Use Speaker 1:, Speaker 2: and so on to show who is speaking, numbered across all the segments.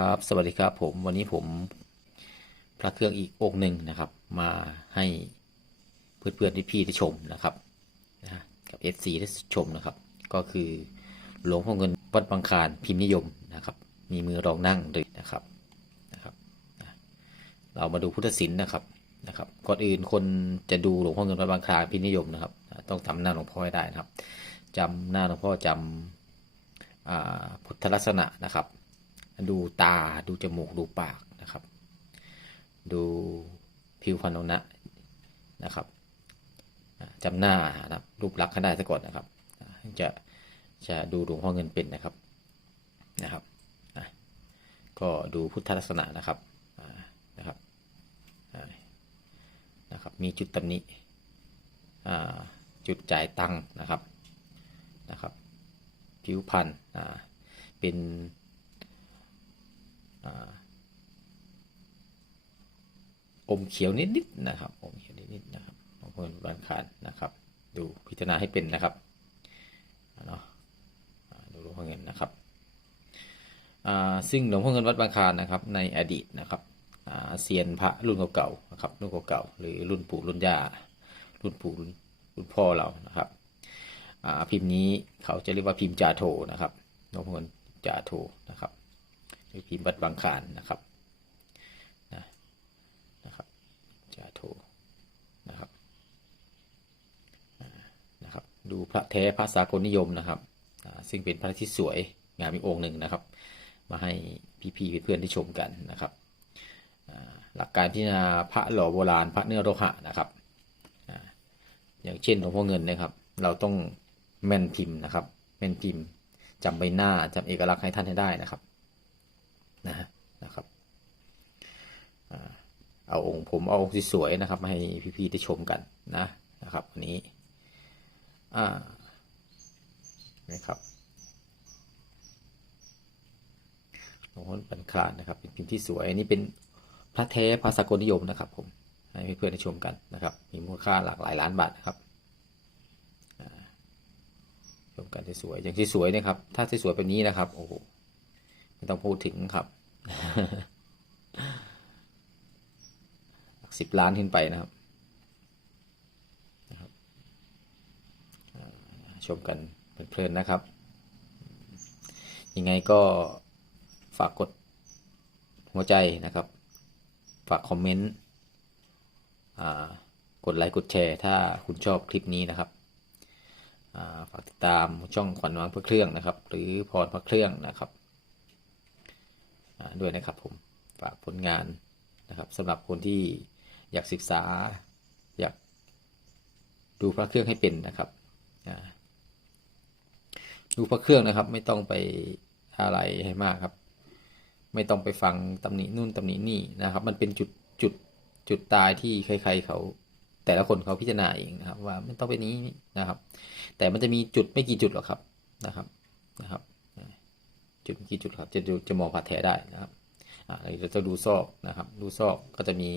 Speaker 1: ครับสวัสดีครับผมวันนี้ผมพระเครื่องอีกองค์หนึ่งนะครับ มาให้เพื่อนๆที่พี่ได้ชมนะครับนะกับ FC ได้ชมนะครับ ก็คือหลวงพ่อเงินวัดบางคานพิมพ์นิยมนะครับ มีมือรองนั่งด้วยนะครับนะครับนะเรามาดูพุทธศิลป์นะครับนะครับก่อนอื่นคนจะดูหลวงพ่อเงินวัดบางคานพิมพ์นิยมนะครับ ต้องจำหน้าหลวงพ่อให้ได้นะครับจำหน้าหลวงพ่อจำอ่าพุทธลักษณะนะครับ ดูตาดูจมูกดูปากนะครับ ดูผิวพรรณนะนะครับจำหน้านะครับรูปลักษณ์ให้ได้ซะก่อนนะครับ จะจะดูหลวงพ่อเงินเป็นนะครับนะครับก็ดูพุทธลักษณะนะครับนะครับนะครับ มีจุดตำหนิจุดจ่ายตังค์นะครับนะครับผิวพรรณเป็น อมเขียวนิดๆนะครับอมเขียวนิดๆนะครับบางคนบานคานนะครับ ดูพิจารณาให้เป็นนะครับเนาะดูหลวงพ่อเงินนะครับซึ่งหลวงพ่อเงินวัดบางคานนะครับ ในอดีตนะครับอาเซียนพระรุ่นเก่าๆนะครับรุ่นเก่าๆหรือรุ่นปู่รุ่นย่ารุ่นปู่รุ่นพ่อเรานะครับพิมพ์นี้เขาจะเรียกว่าพิมพ์จาโทนะครับหลวงพ่อเงินจาโท คือพิมพ์วัดบางคลานนะครับนะครับจาโทนะครับนะครับ ดูพระแท้พระสากลนิยมนะครับ ซึ่งเป็นพระที่สวยงามอีกองค์หนึ่งนะครับ มาให้พี่ๆเพื่อนๆได้ชมกันนะครับหลักการพิจารณาพระหล่อโบราณพระเนื้อโลหะนะครับอ่าอย่างเช่นหลวงพ่อเงินนะครับ เราต้องแม่นพิมพ์นะครับ แม่นพิมพ์จำใบหน้าจำเอกลักษณ์ให้ท่านให้ได้นะครับนะฮะนะครับ เอาองค์ผมเอาองค์สวยๆนะครับมาให้พี่ๆได้ชมกันนะนะครับวันนี้อ่านะครับหลวงพ่อบันคลานนะครับเป็นพิมพ์ที่สวยอันนี้เป็นพระแท้พระสากลนิยมนะครับ ผมให้เพื่อนๆได้ชมกันนะครับ มีมูลค่าหลากหลายล้านบาทนะครับชมกันที่สวยอย่างที่สวยนะครับ ถ้าที่สวยแบบนี้นะครับโอ้โหไม่ต้องพูดถึงครับ สิบล้านขึ้นไปนะครับนะครับ ชมกันเพลินๆนะครับ ยังไงก็ฝากกดหัวใจนะครับ ฝากคอมเมนต์กดไลค์กดแชร์ถ้าคุณชอบคลิปนี้นะครับฝากติดตามช่องขวัญวางพระเครื่องนะครับ หรือพรพระเครื่องนะครับด้วยนะครับผมฝากผลงานนะครับสำหรับคนที่ อยากศึกษา อยากดูพระเครื่องให้เป็นนะครับดูพระเครื่องนะครับ ไม่ต้องไปอะไรให้มากครับ ไม่ต้องไปฟังตำหนินู่นตำหนินี่นะครับ มันเป็นจุดจุดจุดตายที่ใคร ๆเขาแต่ละคนเขาพิจารณาเองนะครับ ว่ามันต้องเป็นนี้นะครับ แต่มันจะมีจุดไม่กี่จุดหรอกครับนะครับนะครับ จุดไม่กี่จุดครับ จะจะมองผ่าแท้ได้นะครับอ่าเราจะดูซอกนะครับ ดูซอกก็จะมี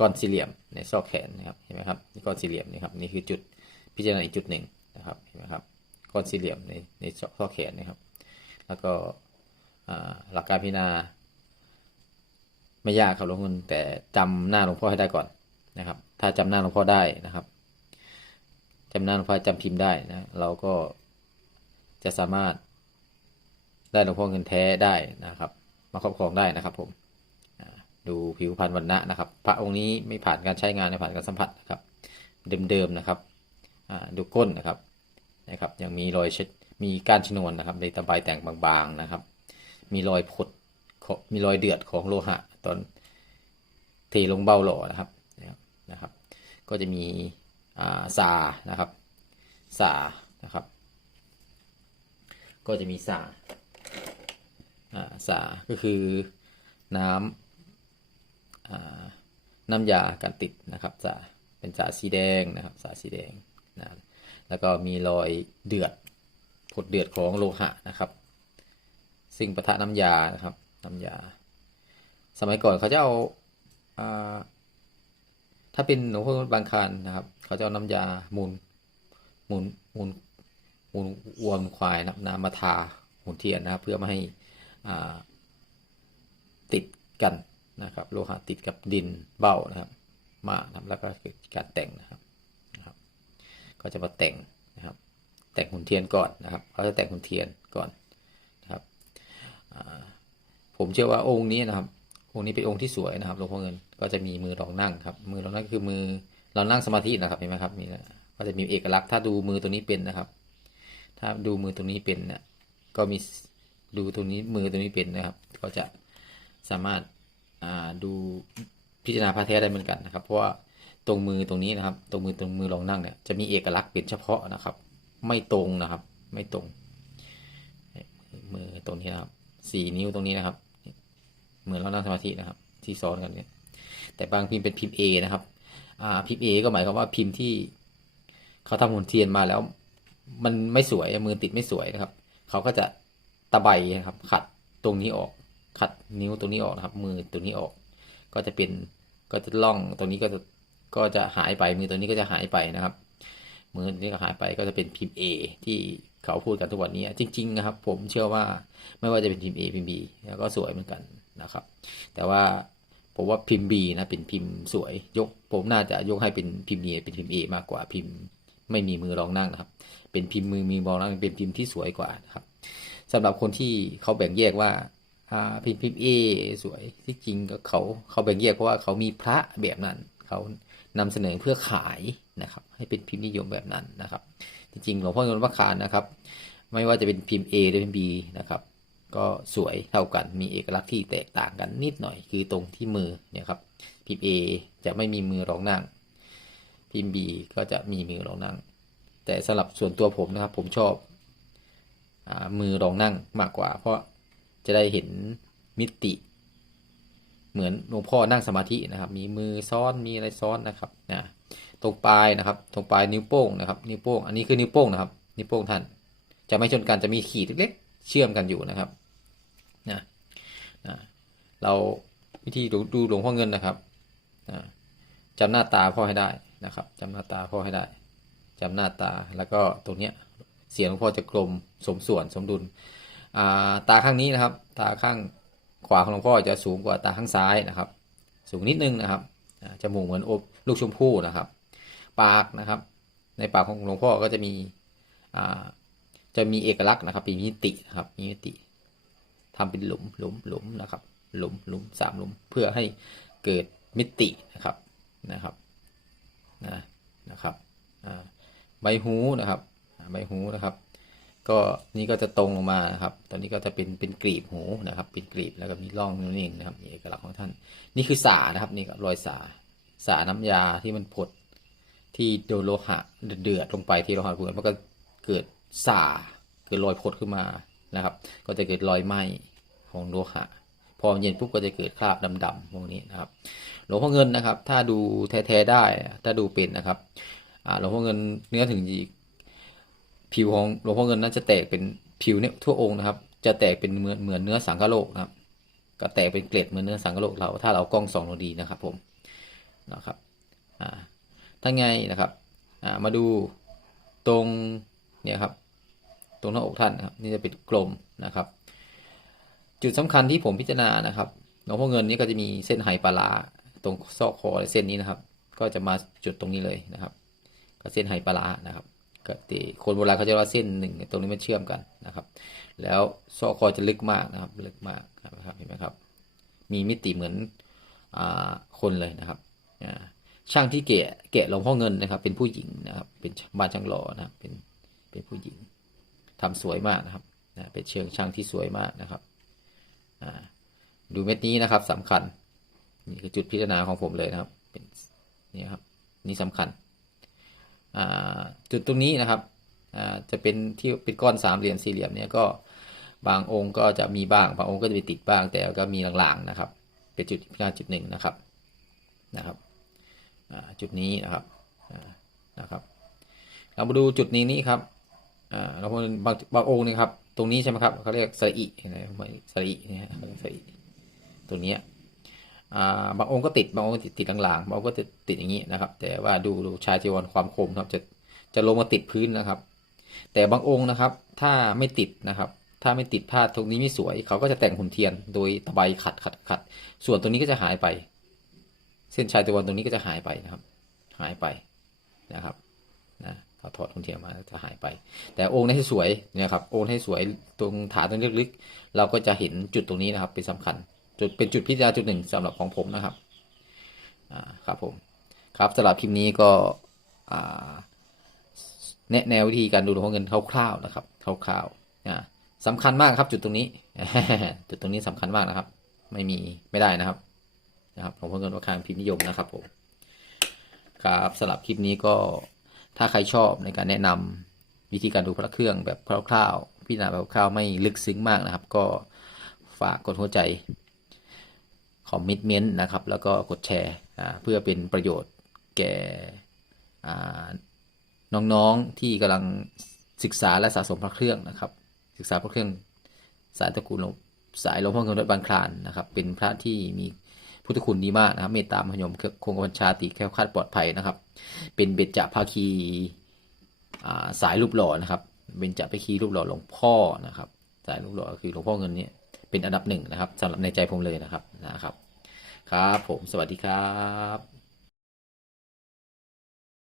Speaker 1: ก้อนสี่เหลี่ยมในซอกแขนนะครับเห็นไหมครับนี่ก้อนสี่เหลี่ยมนี่ครับนี่คือจุดพิจารณาอีกจุดหนึ่งนะครับเห็นไหมครับก้อนสี่เหลี่ยมในในซอกแขนนะครับ แล้วก็หลักการพิจารณาไม่ยากครับหลวงพ่อแต่จำหน้าหลวงพ่อให้ได้ก่อนนะครับ ถ้าจำหน้าหลวงพ่อได้นะครับจำหน้าหลวงพ่อจำพิมพ์ได้นะเราก็จะสามารถได้หลวงพ่อเงินแท้ได้นะครับ มาครอบครองได้นะครับผม ดูผิวพรรณวันนะนะครับ พระองค์นี้ไม่ผ่านการใช้งานไม่ผ่านการสัมผัสนะครับ เดิมๆนะครับดูก้นนะครับนะครับ ยังมีรอยเช็ดมีก้านชนวนนะครับในตะไบแต่งบางๆนะครับ มีรอยผดของมีรอยเดือดของโลหะ ตอนเทลงเบ้าหล่อนะครับนะครับ ก็จะมีาสานะครับสานะครับ ก็จะมีสาอ่าสาก็คือน้ำอ่า น้ำยากันติดนะครับสาเป็นสาสีแดงนะครับสาสีแดงนะแล้วก็มีรอยเดือดผดเดือดของโลหะนะครับ ซึ่งประทะน้ำยานะครับน้ำยา สมัยก่อนเขาจะเอาอาถ้าเป็นหลวงพ่อบางคารนะครับ เขาจะเอาน้ำยามูลมูลมูลมูลวัวมูลควายนะครับน้ำมาทามูลเทียนนะครับ เพื่อไม่ให้ติดกัน นะครับ โลหะติดกับดินเบ้านะครับ มานะครับแล้วก็เกิดการแต่งนะครับนะครับ ก็จะมาแต่งนะครับ แต่งหุ่นเทียนก่อนนะครับเขาจะแต่งหุ่นเทียนก่อนนะครับผมเชื่อว่าองค์นี้นะครับองค์นี้เป็นองค์ที่สวยนะครับหลวงพ่อเงินก็จะมีมือรองนั่งครับ มือรองนั่งคือมือเรานั่งสมาธินะครับเห็นไหมครับมีนะก็จะมีเอกลักษณ์ถ้าดูมือตัวนี้เป็นนะครับ ถ้าดูมือตัวนี้เป็นเนี่ยก็มีดูตัวนี้มือตัวนี้เป็นนะครับ ก็จะสามารถ ดูพิจารณาพระแท้ได้เหมือนกันนะครับ เพราะว่าตรงมือตรงนี้นะครับ ตรงมือตรงมือรองนั่งเนี่ยจะมีเอกลักษณ์เป็นเฉพาะนะครับ ไม่ตรงนะครับ ไม่ตรง มือตรงนี้นะครับสี่นิ้วตรงนี้นะครับ เหมือนเรานั่งสมาธินะครับ ที่ซ้อนกันเนี่ย แต่บางพิมพ์เป็นพิมพ์ A นะครับพิมพ์ A ก็หมายความว่าพิมพ์ที่เขาทำหุ่นเทียนมาแล้ว มันไม่สวยมือติดไม่สวยนะครับ เขาก็จะตะไบนะครับ ขัดตรงนี้ออก ขัดนิ้วตรงนี้ออกนะครับ มือตัวนี้ออก ก็จะเป็นก็จะล่องตรงนี้ก็จะก็จะหายไปมือตัวนี้ก็จะหายไปนะครับ มือนี้ก็หายไปก็จะเป็นพิมพ์ A ที่เขาพูดกันทุกวันนี้จริง ๆ นะครับ ผมเชื่อว่าไม่ว่าจะเป็นพิมพ์ A พิมพ์ B แล้วก็สวยเหมือนกันนะครับ แต่ว่าผมว่าพิมพ์ B นะเป็นพิมพ์สวยยก ผมน่าจะยกให้เป็นพิมพ์ A เป็นพิมพ์ A มากกว่าพิมพ์ ไม่มีมือรองนั่งนะครับ เป็นพิมพ์มือมีรองนั่งเป็นพิมพ์ที่สวยกว่านะครับสำหรับคนที่เขาแบ่งแยกว่า พิมพ์พิมพ์ A สวยที่จริงก็เขาเขาแบ่งแยกเพราะว่าเขามีพระแบบนั้น เขานำเสนอเพื่อขายนะครับ ให้เป็นพิมพ์นิยมแบบนั้นนะครับ จริงๆหลวงพ่อเงินวัคานนะครับ ไม่ว่าจะเป็นพิมพ์ A หรือพิมพ์ B นะครับ ก็สวยเท่ากันมีเอกลักษณ์ที่แตกต่างกันนิดหน่อย คือตรงที่มือเนี่ยครับพิมพ์ A จะไม่มีมือรองนั่ง พิมพ์ B ก็จะมีมือรองนั่ง แต่สำหรับส่วนตัวผมนะครับผมชอบอมือรองนั่งมากกว่า เพราะ จะได้เห็นมิติ เหมือนหลวงพ่อนั่งสมาธินะครับ มีมือซ้อนมีอะไรซ้อนนะครับนะตรงปลายนะครับ ตรงปลายนิ้วโป้งนะครับ นิ้วโป้งอันนี้คือนิ้วโป้งนะครับ นิ้วโป้งท่าน จะไม่ชนกันจะมีขีดเล็กๆ เชื่อมกันอยู่นะครับนะนะเราวิธีดูหลวงพ่อเงินนะครับนะจำหน้าตาพ่อให้ได้นะครับจำหน้าตาพ่อให้ได้จำหน้าตาแล้วก็ตรงเนี้ยเสียงหลวงพ่อจะกลมสมส่วนสมดุล ตาข้างนี้นะครับ ตาข้างขวาของหลวงพ่อจะสูงกว่าตาข้างซ้ายนะครับ สูงนิดนึงนะครับจมูกเหมือนอบลูกชมพู่นะครับ ปากนะครับ ในปากของหลวงพ่อก็จะมีจะมีเอกลักษณ์นะครับมีมิตินะครับมีมิติทำเป็นหลุมหลุมหลุมนะครับ หลุมหลุมสามหลุมเพื่อให้เกิดมิตินะครับนะครับนะนะครับใบหูนะครับใบหูนะครับ ก็นี่ก็จะตรงลงมานะครับ ตอนนี้ก็จะเป็นเป็นกรีบหูนะครับ เป็นกรีบแล้วก็มีร่องนั่นเองนะครับเอกลักษณ์ของท่าน นี่คือสานะครับ นี่ก็รอยสา สาน้ำยาที่มันผดที่โดนโลหะเดือดลงไปที่โลหะเผือนมันก็เกิดสาเกิดรอยพดขึ้นมานะครับ ก็จะเกิดรอยไหม้ของโลหะ พอเย็นปุ๊บก็จะเกิดคราบดำๆพวกนี้นะครับ หลวงพ่อเงินนะครับ ถ้าดูแท้ๆได้ ถ้าดูเป็นนะครับหลวงพ่อเงินเนื้อถึงจี ผิวของหลวงพ่อเงินนั้นจะแตกเป็นผิวเนี่ยทั่วองค์นะครับ จะแตกเป็นเหมือนเหมือนเนื้อสังกะโลกนะครับ ก็แตกเป็นเกล็ดเหมือนเนื้อสังกะโลกเราถ้าเรากล้องส่องเราดีนะครับผมนะครับอ่าถ้าไงนะครับอ่ามาดูตรงเนี่ยครับตรงหน้าอกท่านนะครับนี่จะเป็นกลมนะครับ จุดสำคัญที่ผมพิจารณานะครับหลวงพ่อเงินนี่ก็จะมีเส้นไหปลาร้าตรงซอกคอเส้นนี้นะครับ ก็จะมาจุดตรงนี้เลยนะครับ ก็เส้นไหปลาร้านะครับ กตีคนโบราณเขาจะว่าเส้นหนึ่งตรงนี้มันเชื่อมกันนะครับ แล้วซอกคอจะลึกมากนะครับลึกมากนะครับเห็นไหมครับ มีมิติเหมือนอคนเลยนะครับช่างที่แกะแกะหลวงพ่อเงินนะครับ เป็นผู้หญิงนะครับ เป็นบ้านช่างหล่อนะครับเป็นเป็นผู้หญิงทำสวยมากนะครับนะเป็นเชิงช่างที่สวยมากนะครับดูเม็ดนี้นะครับสำคัญนี่คือจุดพิจารณาของผมเลยนะครับ เป็นนี่ครับนี่สำคัญ จุดตรงนี้นะครับจะเป็นที่เป็นก้อนสามเหลี่ยมสี่เหลี่ยมเนี่ยก็บางองค์ก็จะมีบ้างบางองค์ก็จะไปติดบ้างแต่ก็มีหลางๆนะครับ เป็นจุดพิจารจุดหนึ่งนะครับนะครับจุดนี้นะครับนะครับ เรามาดูจุดนี้นี่ครับเราบางบางองค์นี่ครับตรงนี้ใช่ไหมครับเขาเรียกสระอินะสระอิเนี่ยฮะสระอิตรงเนี้ย บางองค์ก็ติดบางองค์ติดติดหลังๆบางองค์ก็ติดติดอย่างนี้นะครับ แต่ว่าดูดูชายจีวรความคมครับจะจะลงมาติดพื้นนะครับ แต่บางองค์นะครับ ถ้าไม่ติดนะครับ ถ้าไม่ติดผ้าตรงนี้ไม่สวย เขาก็จะแต่งหุ่นเทียนโดยตะไบขัดขัดขัดส่วนตรงนี้ก็จะหายไป เส้นชายตะวันตรงนี้ก็จะหายไปนะครับ หายไปนะครับนะเขาถอดหุ่นเทียนมาจะหายไป แต่องค์ให้สวยเนี่ยครับองค์ให้สวยตรงฐานตรงลึกๆเราก็จะเห็นจุดตรงนี้นะครับเป็นสำคัญ จุดเป็นจุดพิจารณาจุดหนึ่งสำหรับของผมนะครับอ่าครับผมครับสำหรับคลิปนี้ก็อ่าแนะแนววิธีการดูดวงเงินคร่าวๆนะครับคร่าวๆอ่าสำคัญมากครับ จุดตรงนี้ จุดตรงนี้สำคัญมากนะครับ ไม่มีไม่ได้นะครับนะครับของพวกเงินว่าคางพิมพ์นิยมนะครับผมครับสำหรับคลิปนี้ก็ถ้าใครชอบในการแนะนำวิธีการดูพระเครื่องแบบคร่าวๆพิจารณาแบบคร่าวๆไม่ลึกซึ้งมากนะครับ ก็ฝากกดหัวใจ คอมมิชเมนต์นะครับ แล้วก็กดแชร์เพื่อเป็นประโยชน์แก่น้องๆที่กำลังศึกษาและสะสมพระเครื่องนะครับ ศึกษาพระเครื่องสายตระกูลหลวงสายหลวงพ่อเงินวัดบางคลานนะครับ เป็นพระที่มีพุทธคุณดีมากนะครับ เมตตามหานิยมคงกระพันชาติแค้วคาดปลอดภัยนะครับ เป็นเบญจภาคีสายรูปหล่อนะครับ เบญจภาคีรูปหล่อหลวงพ่อนะครับ สายรูปหล่อคือหลวงพ่อเงินเนี่ย เป็นอันดับหนึ่งนะครับสำหรับในใจผมเลยนะครับนะครับ ครับผมสวัสดีครับ